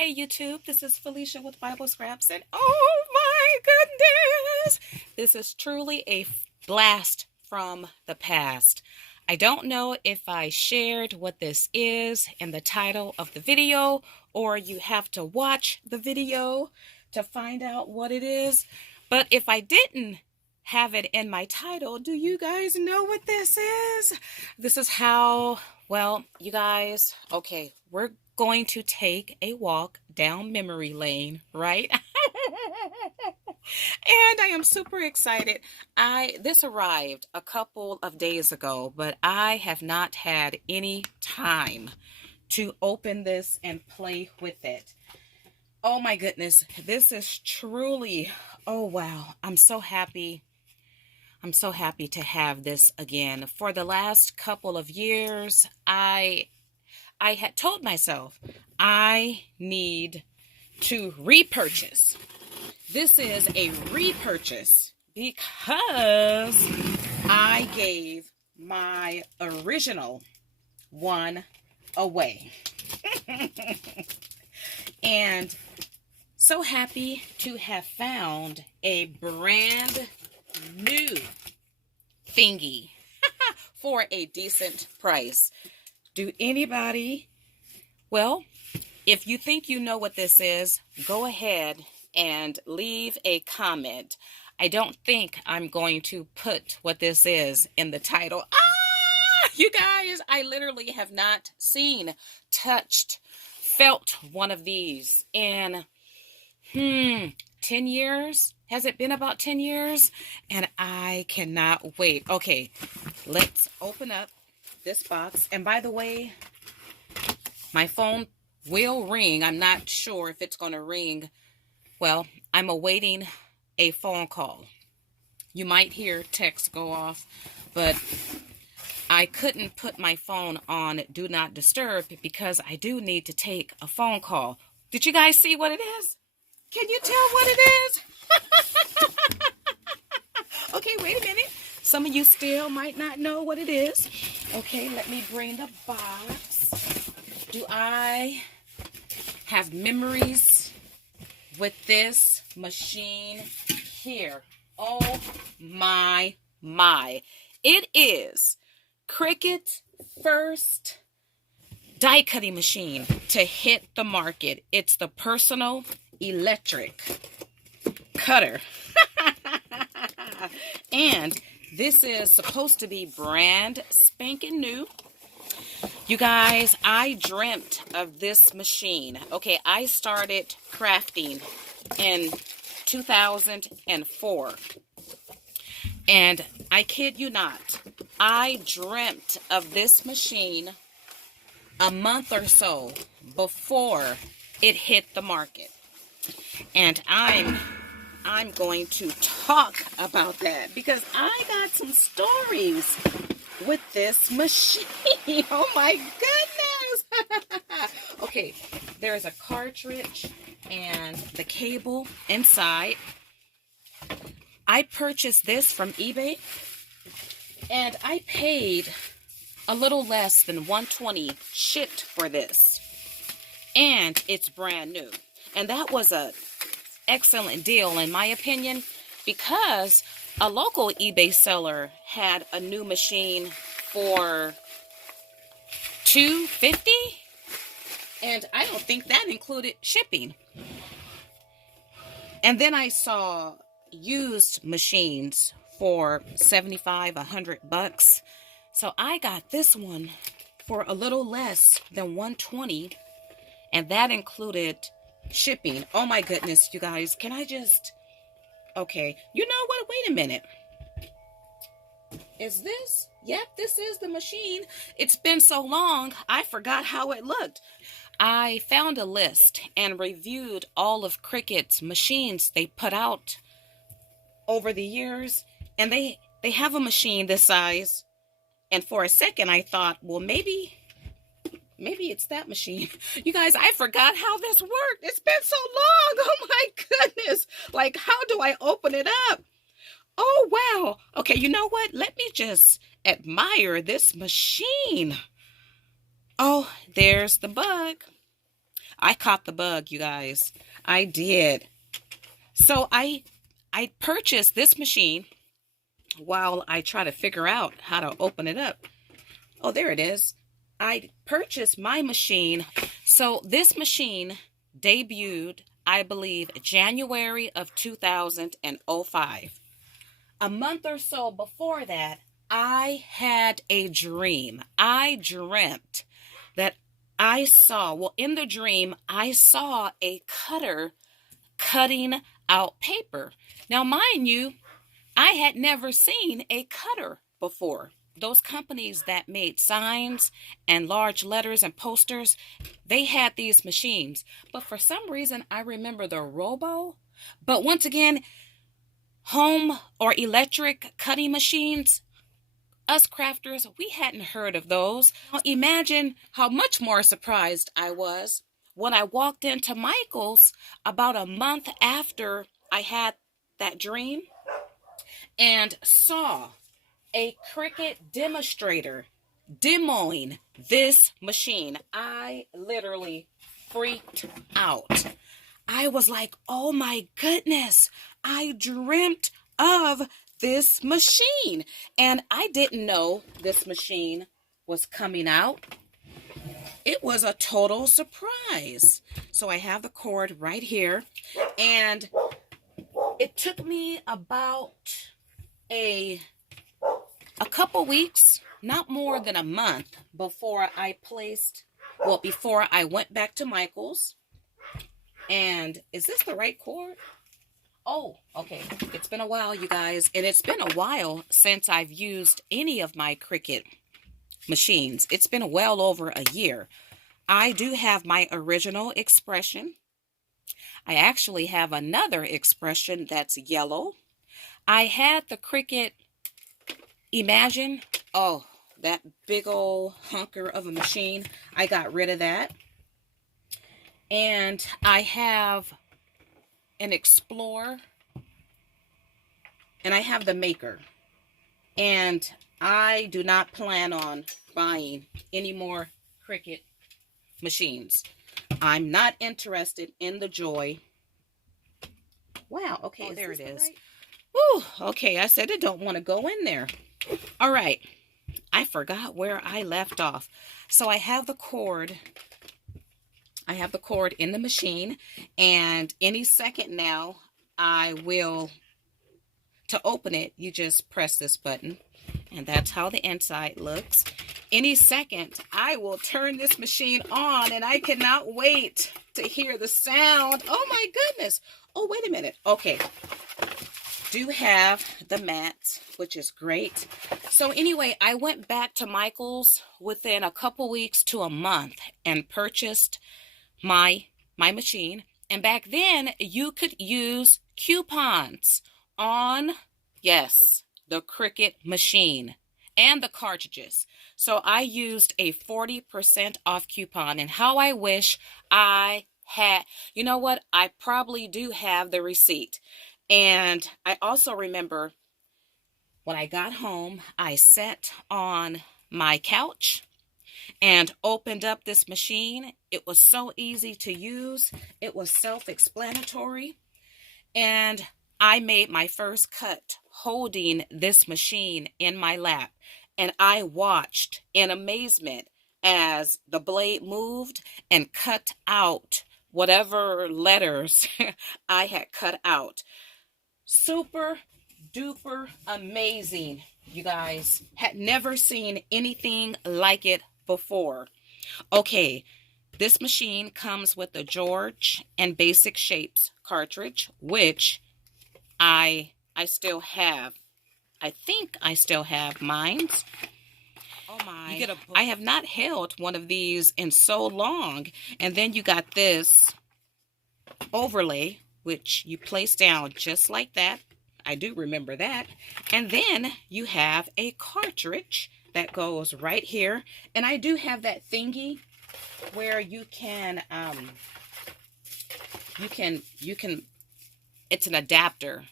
Hey YouTube, this is Felicia with Bible Scraps, and oh my goodness, this is truly a blast from the past. I don't know if I shared what this is in the title of the video, or you have to watch the video to find out what it is. But if I didn't have it in my title, do you guys know what this is? This is how, well, you guys, okay, we're going to take a walk down memory lane, right? And I am super excited. This arrived a couple of days ago, but I have not had any time to open this and play with it. Oh my goodness, this is truly, oh wow, I'm so happy. I'm so happy to have this again. For the last couple of years, I had told myself I need to repurchase. This is a repurchase because I gave my original one away. And so happy to have found a brand new thingy for a decent price. Do anybody, well, if you think you know what this is, go ahead and leave a comment. I don't think I'm going to put what this is in the title. You guys, I literally have not seen, touched, felt one of these in, 10 years? Has it been about 10 years? And I cannot wait. Okay, let's open up this box. And by the way, my phone will ring. I'm not sure if it's going to ring. Well, I'm awaiting a phone call. You might hear text go off, but I couldn't put my phone on Do Not Disturb because I do need to take a phone call. Did you guys see what it is? Can you tell what it is? Okay, wait a minute. Some of you still might not know what it is. Okay, let me bring the box. Do I have memories with this machine here? Oh my. It is Cricut's first die cutting machine to hit the market. It's the personal electric cutter. And this is supposed to be brand spanking new. You guys, I dreamt of this machine. Okay, I started crafting in 2004. And I kid you not, I dreamt of this machine a month or so before it hit the market. And I'm going to talk about that because I got some stories with this machine. Oh my goodness. Okay, there's a cartridge and the cable inside. I purchased this from eBay and I paid a little less than $120 shipped for this. And it's brand new. And that was a excellent deal in my opinion because a local eBay seller had a new machine for $250 and I don't think that included shipping. And then I saw used machines for $75, $100. So I got this one for a little less than $120 and that included shipping. Oh my goodness, you guys, can I just, okay, you know what, wait a minute. Is this, yep, this is the machine. It's been so long, I forgot how it looked. I found a list and reviewed all of Cricut's machines they put out over the years, and they have a machine this size, and for a second I thought, well, maybe it's that machine. You guys, I forgot how this worked. It's been so long. Oh my goodness. Like, how do I open it up? Oh, wow. Okay, you know what? Let me just admire this machine. Oh, there's the bug. I caught the bug, you guys. I did. So I purchased this machine while I try to figure out how to open it up. Oh, there it is. I purchased my machine. So this machine debuted, I believe, January of 2005. A month or so before that, I had a dream. I dreamt that I saw, well, in the dream, I saw a cutter cutting out paper. Now, mind you, I had never seen a cutter before. Those companies that made signs and large letters and posters, they had these machines. But for some reason, I remember the Robo. But once again, home or electric cutting machines, us crafters, we hadn't heard of those. Now imagine how much more surprised I was when I walked into Michael's about a month after I had that dream and saw a Cricut demonstrator demoing this machine. I literally freaked out. I was like, oh my goodness, I dreamt of this machine. And I didn't know this machine was coming out. It was a total surprise. So I have the cord right here. And it took me about a couple weeks, not more than a month, before I went back to Michael's. And is this the right cord? Oh, okay. It's been a while, you guys. And it's been a while since I've used any of my Cricut machines. It's been well over a year. I do have my original Expression. I actually have another Expression that's yellow. I had the Cricut Imagine. Oh, that big old hunker of a machine. I got rid of that. And I have an Explorer. And I have the Maker. And I do not plan on buying any more Cricut machines. I'm not interested in the Joy. Wow, okay, there it is. Whew, okay, I said I don't want to go in there. All right, I forgot where I left off. So I have the cord. I have the cord in the machine, and any second now, to open it, you just press this button, and that's how the inside looks. Any second, I will turn this machine on, and I cannot wait to hear the sound. Oh my goodness. Oh, wait a minute. Okay. Do have the mats, which is great. So anyway, I went back to Michael's within a couple weeks to a month and purchased my machine. And back then, you could use coupons on, yes, the Cricut machine and the cartridges. So I used a 40% off coupon, and how I wish I had, you know what? I probably do have the receipt. And I also remember when I got home, I sat on my couch and opened up this machine. It was so easy to use. It was self-explanatory. And I made my first cut holding this machine in my lap. And I watched in amazement as the blade moved and cut out whatever letters I had cut out. Super duper amazing, you guys. Had never seen anything like it before. Okay, this machine comes with the George and Basic Shapes cartridge, which I still have. I think I still have mine. Oh my. I have not held one of these in so long. And then you got this overlay, which you place down just like that. I do remember that. And then you have a cartridge that goes right here. And I do have that thingy where you can, it's an adapter.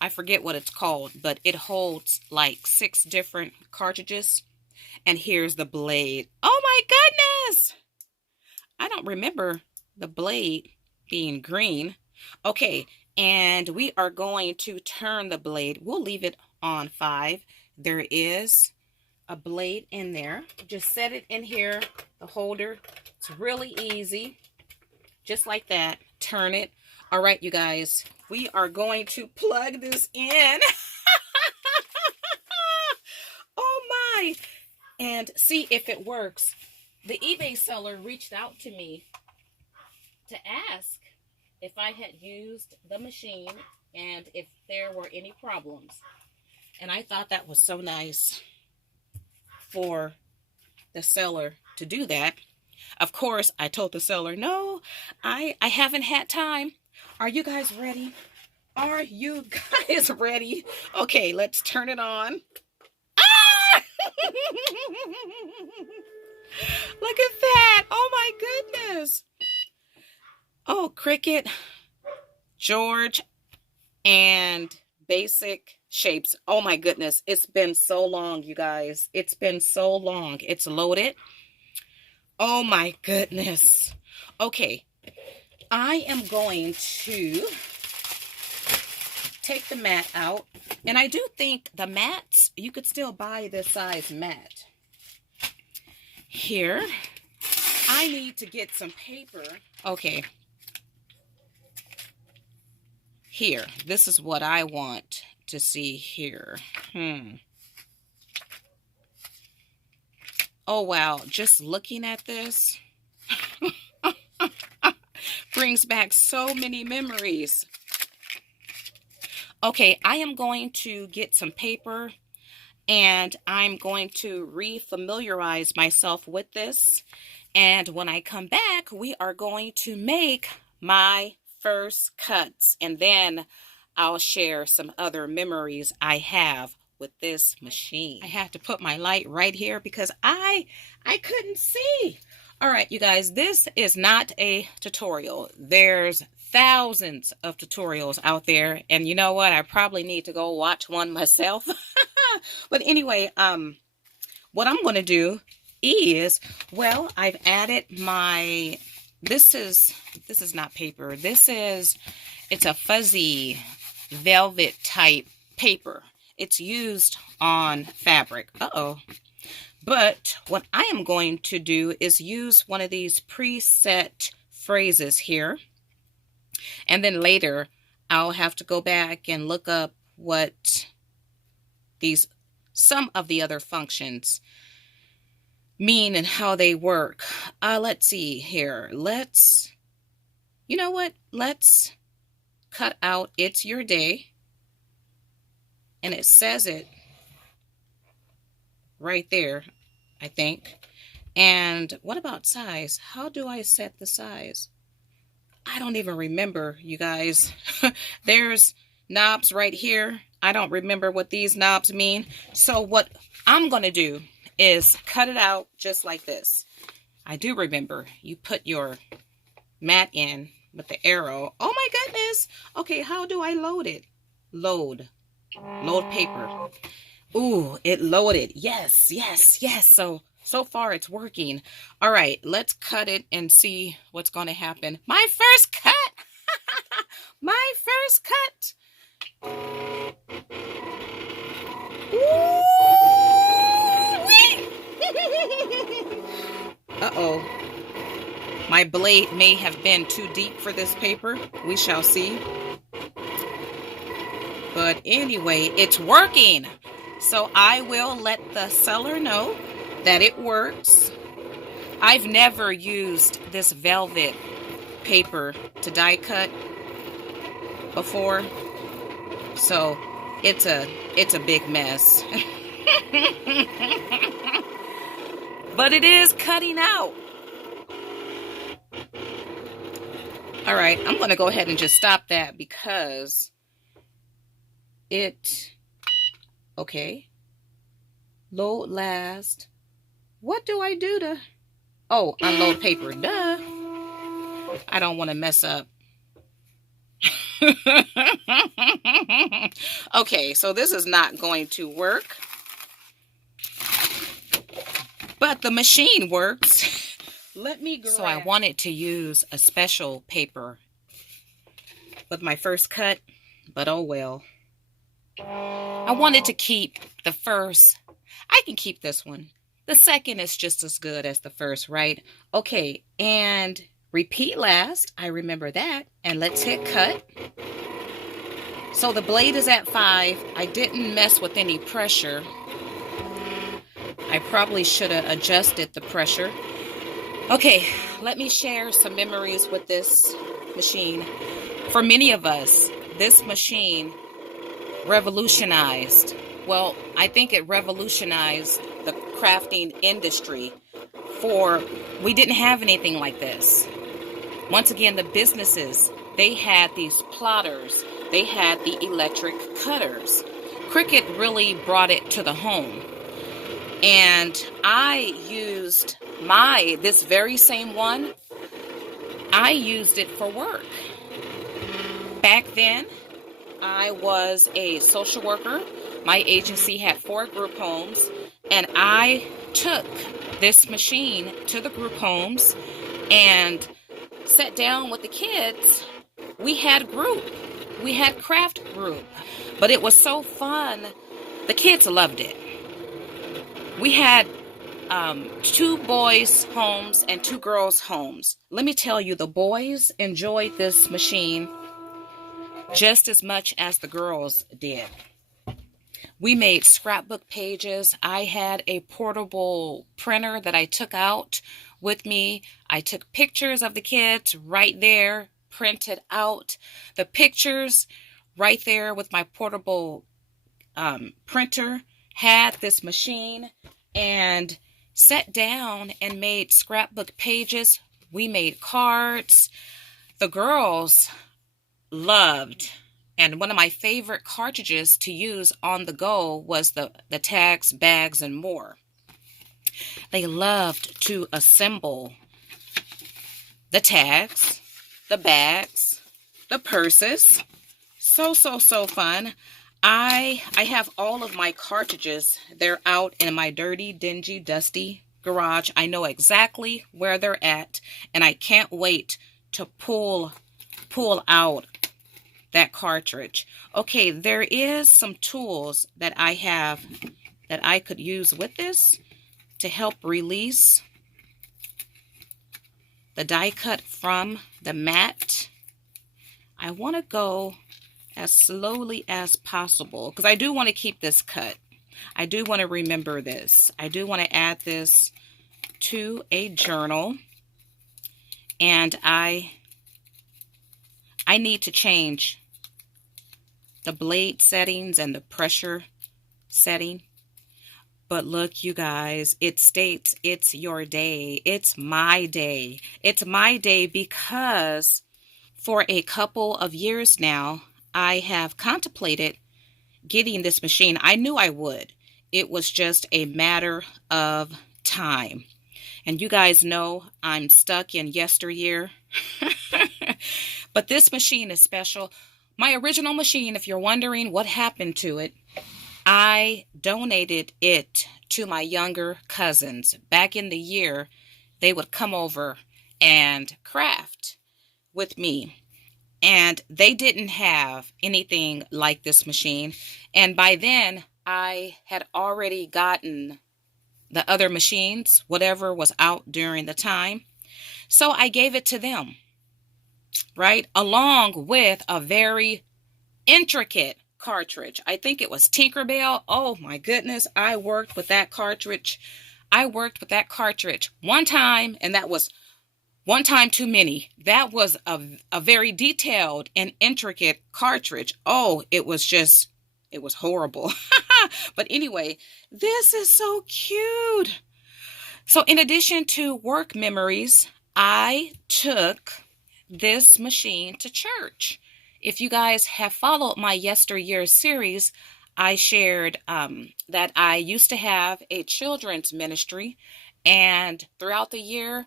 I forget what it's called, but it holds like 6 different cartridges. And here's the blade. Oh my goodness! I don't remember the blade being green. Okay, and we are going to turn the blade. We'll leave it on 5. There is a blade in there. Just set it in here, the holder. It's really easy. Just like that. Turn it. All right, you guys, we are going to plug this in. Oh my. And see if it works. The eBay seller reached out to me to ask if I had used the machine and if there were any problems. And I thought that was so nice for the seller to do that. Of course, I told the seller, no, I haven't had time. Are you guys ready? Are you guys ready? Okay, let's turn it on. Ah! Look at that. Oh my goodness. Oh, Cricut, George, and Basic Shapes. Oh my goodness. It's been so long, you guys. It's been so long. It's loaded. Oh my goodness. Okay. I am going to take the mat out. And I do think the mats, you could still buy this size mat. Here, I need to get some paper. Okay. Here, this is what I want to see here. Oh, wow. Just looking at this brings back so many memories. Okay, I am going to get some paper and I'm going to re-familiarize myself with this. And when I come back, we are going to make my first cuts, and then I'll share some other memories I have with this machine. I have to put my light right here because I couldn't see. All right, you guys, this is not a tutorial. There's thousands of tutorials out there, and you know what? I probably need to go watch one myself. But anyway, what I'm going to do is, well, I've added my, this is not paper. It's a fuzzy velvet type paper. It's used on fabric. But what I am going to do is use one of these preset phrases here. And then later, I'll have to go back and look up what some of the other functions mean and how they work. Let's see here. You know what? Let's cut out "It's Your Day." And it says it right there, I think. And what about size? How do I set the size? I don't even remember, you guys. There's knobs right here. I don't remember what these knobs mean. So what I'm going to do is cut it out just like this. I do remember you put your mat in with the arrow. Oh my goodness. Okay, how do I load it? Load paper. Ooh, it loaded. Yes. So far it's working. All right, let's cut it and see what's going to happen. My first cut. My first cut. Uh-oh. My blade may have been too deep for this paper. We shall see. But anyway, it's working. So I will let the seller know that it works. I've never used this velvet paper to die cut before. So it's a big mess. But it is cutting out. All right, I'm going to go ahead and just stop that because okay. Load last. What do I do to, unload paper. Duh. I don't want to mess up. Okay, so this is not going to work. But the machine works. Let me grab. So I wanted to use a special paper with my first cut, but oh well. I wanted to keep the first. I can keep this one. The second is just as good as the first, right? Okay, and repeat last. I remember that. And let's hit cut. So the blade is at 5. I didn't mess with any pressure. I probably should have adjusted the pressure. Okay, let me share some memories with this machine. For many of us, this machine revolutionized. Well, I think it revolutionized the crafting industry. For we didn't have anything like this. Once again, the businesses, they had these plotters. They had the electric cutters. Cricut really brought it to the home. And I used this very same one, I used it for work. Back then, I was a social worker. My agency had 4 group homes, and I took this machine to the group homes and sat down with the kids. We had craft group, but it was so fun. The kids loved it. We had 2 boys' homes and 2 girls' homes. Let me tell you, the boys enjoyed this machine just as much as the girls did. We made scrapbook pages. I had a portable printer that I took out with me. I took pictures of the kids right there, printed out the pictures right there with my portable printer, had this machine, and sat down and made scrapbook pages. We made cards. The girls loved, and one of my favorite cartridges to use on the go was the tags, bags, and more. They loved to assemble the tags, the bags, the purses. So fun. I have all of my cartridges. They're out in my dirty, dingy, dusty garage. I know exactly where they're at, and I can't wait to pull out that cartridge. Okay, there is some tools that I have that I could use with this to help release the die cut from the mat. I want to go as slowly as possible because I do want to keep this cut. I do want to remember this. I do want to add this to a journal, and I need to change the blade settings and the pressure setting. But look, you guys, it states it's your day. It's my day. It's my day because for a couple of years now, I have contemplated getting this machine. I knew I would. It was just a matter of time. And you guys know I'm stuck in yesteryear. But this machine is special. My original machine, if you're wondering what happened to it, I donated it to my younger cousins. Back in the year, they would come over and craft with me. And they didn't have anything like this machine. And by then, I had already gotten the other machines, whatever was out during the time. So I gave it to them, right? Along with a very intricate cartridge. I think it was Tinkerbell. Oh my goodness, I worked with that cartridge. One time, and that was one time too many. That was a very detailed and intricate cartridge. Oh, it was horrible. But anyway, this is so cute. So in addition to work memories, I took this machine to church. If you guys have followed my yesteryear series, I shared that I used to have a children's ministry, and throughout the year,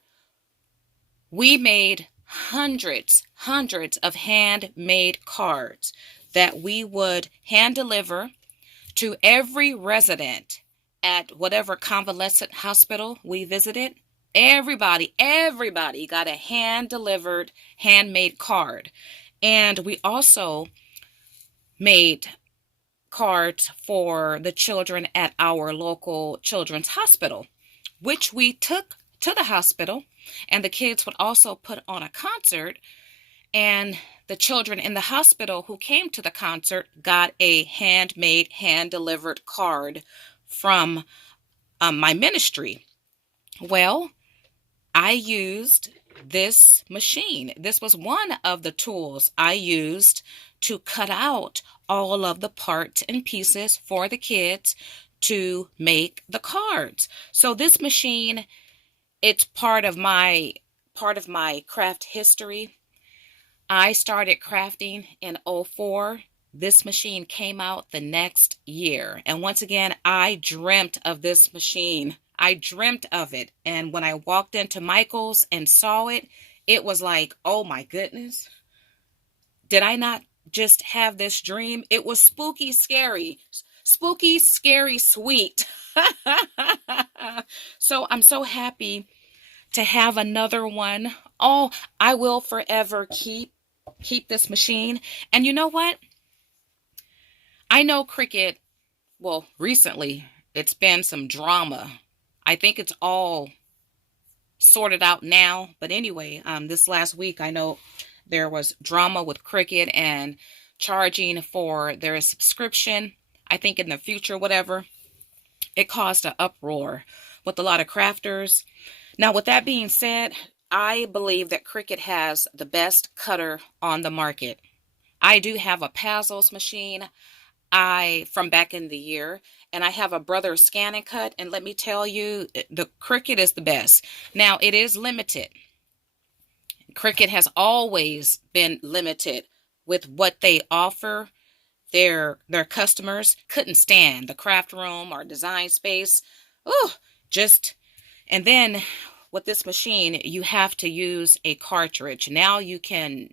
we made hundreds of handmade cards that we would hand deliver to every resident at whatever convalescent hospital we visited. Everybody got a hand-delivered, handmade card. And we also made cards for the children at our local children's hospital, which we took to the hospital, and the kids would also put on a concert, and the children in the hospital who came to the concert got a handmade, hand-delivered card from my ministry. Well, I used this machine. This was one of the tools I used to cut out all of the parts and pieces for the kids to make the cards. So this machine, it's part of my craft history. I started crafting in 2004. This machine came out the next year. And once again, I dreamt of this machine. I dreamt of it. And when I walked into Michael's and saw it, it was like, oh my goodness. Did I not just have this dream? It was spooky, scary, sweet. So I'm so happy to have another one. Oh, I will forever keep this machine. And you know what? I know Cricut, well, recently it's been some drama. I think it's all sorted out now. But anyway, this last week, I know there was drama with Cricut and charging for their subscription. I think in the future, whatever, it caused an uproar with a lot of crafters. Now, with that being said, I believe that Cricut has the best cutter on the market. I do have a Pazos machine from back in the year, and I have a Brother Scan and Cut, and let me tell you, the Cricut is the best. Now, it is limited. Cricut has always been limited with what they offer. Their customers couldn't stand the craft room or design space. Oh, and then with this machine, you have to use a cartridge. Now you can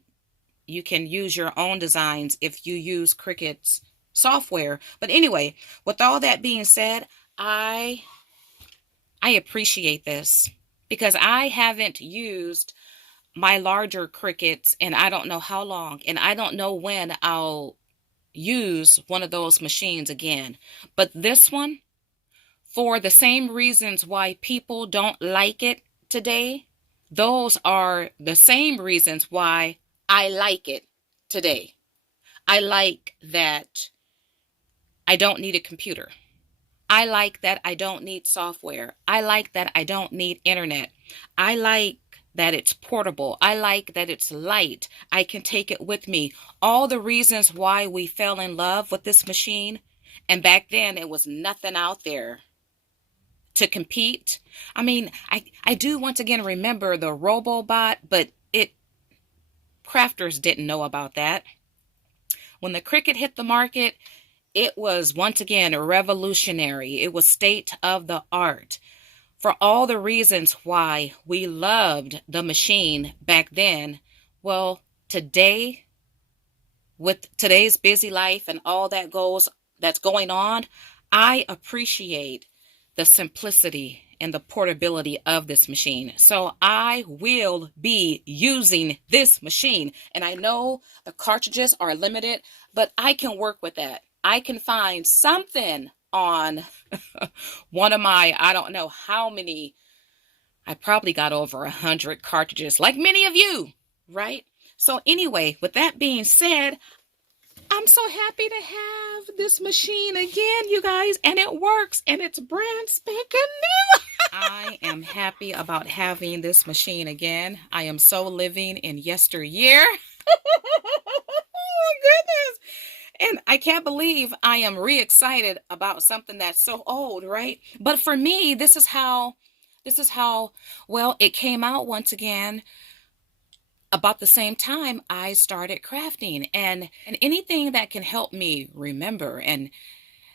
use your own designs if you use Cricut's software. But anyway, with all that being said, I appreciate this because I haven't used my larger Cricuts and I don't know how long, and I don't know when I'll use one of those machines again. But this one, for the same reasons why people don't like it today, those are the same reasons why I like it today. I like that I don't need a computer. I like that I don't need software. I like that I don't need internet. I like that it's portable. I like that it's light. I can take it with me. All the reasons why we fell in love with this machine. And back then, it was nothing out there to compete. I mean, I do once again remember the Robobot, but crafters didn't know about that. When the Cricut hit the market, it was once again revolutionary. It was state of the art. For all the reasons why we loved the machine back then, well, today, with today's busy life and all that's going on, I appreciate the simplicity and the portability of this machine. So I will be using this machine. And I know the cartridges are limited, but I can work with that. I can find something on one of my, I don't know how many, I probably got over 100 cartridges, like many of you, right? So anyway, with that being said, I'm so happy to have this machine again, you guys, and it works, and it's brand spanking new. I am happy about having this machine again. I am so living in yesteryear. Oh my goodness. And I can't believe I am re-excited about something that's so old, right? But for me, this is how, well, it came out once again about the same time I started crafting. And anything that can help me remember, and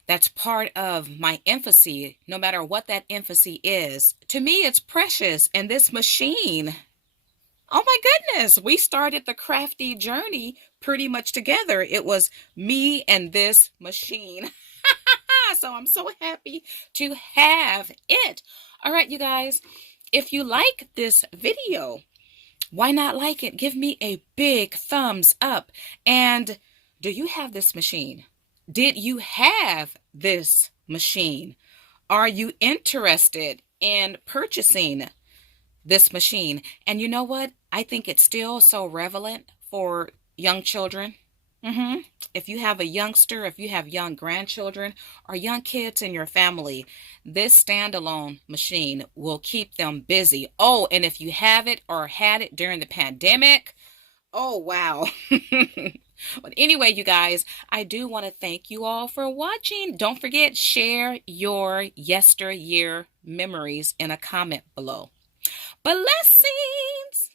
that's part of my emphasis, no matter what that emphasis is, to me, it's precious. And this machine, oh my goodness, we started the crafty journey pretty much together. It was me and this machine. So I'm so happy to have it. All right, you guys, If you like this video, why not like it? Give me a big thumbs up. And do you have this machine? Did you have this machine? Are you interested in purchasing this machine? And you know what? I think it's still so relevant for young children. If you have a youngster, if you have young grandchildren or young kids in your family, this standalone machine will keep them busy. Oh, and if you have it or had it during the pandemic, oh, wow. But anyway, you guys, I do want to thank you all for watching. Don't forget, share your yesteryear memories in a comment below. Blessings!